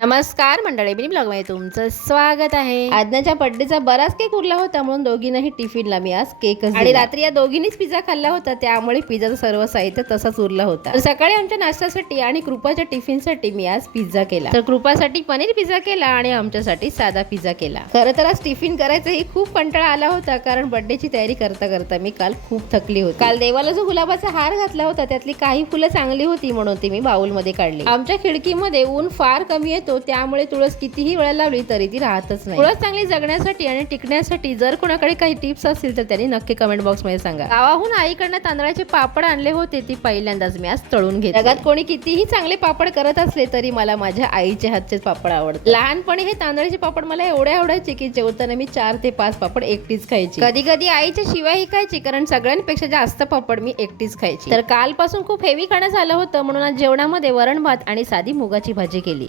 नमस्कार मंडळी, मिनी ब्लॉगमध्ये तुमचं स्वागत आहे. आज्ञाच्या बर्थडेचा बराच केक उरला होता म्हणून दोघींनाही टिफिनला मी आज केकच आणि रात्री या दोघींनीच पिझ्झा खाल्ला होता, त्यामुळे पिझ्झाचं सर्व साहित्य तसंच उरलं होतं. तर सकाळी आमच्या नाश्त्यासाठी आणि कृपाच्या टिफिनसाठी मी आज पिझ्झा केला. तर कृपासाठी पनीर पिझ्झा केला आणि आमच्यासाठी साधा पिझ्झा केला. खरं तर आज टिफिन करायचंही खूप कंटाळा आला होता, कारण बर्थडेची तयारी करता करता मी काल खूप थकली होती. काल देवाला जो गुलाबाचा हार घातला होता त्यातली काही फुलं चांगली होती म्हणून ती मी बाउलमध्ये काढली. आमच्या खिडकीमध्ये ऊन फार कमी येतो, त्यामुळे तुळस कितीही वेळा लावली तरी ती राहतच नाही. तुळस चांगली जगण्यासाठी आणि टिकण्यासाठी जर कोणाकडे काही टिप्स असतील तर त्यांनी नक्की कमेंट बॉक्स मध्ये सांगा. गावाहून आईकडनं तांदळाचे पापड आणले होते, ती पहिल्यांदाच मी आज तळून घेतले. जगात कोणी कितीही चांगले पापड करत असले तरी मला माझ्या आईच्या हातचे पापड आवडतात. लहानपणी हे तांदळाचे पापड मला एवढे आवडायचे की जेवताना मी 4 ते 5 पापड एकटीच खायची. कधी कधी आईच्या शिवाय खायची, कारण सगळ्यांपेक्षा जास्त पापड मी एकटीच खायची. तर कालपासून खूप हेवी खाणं झालं होतं, म्हणून आज जेवणामध्ये वरण भात आणि साधी मुगाची भाजी केली.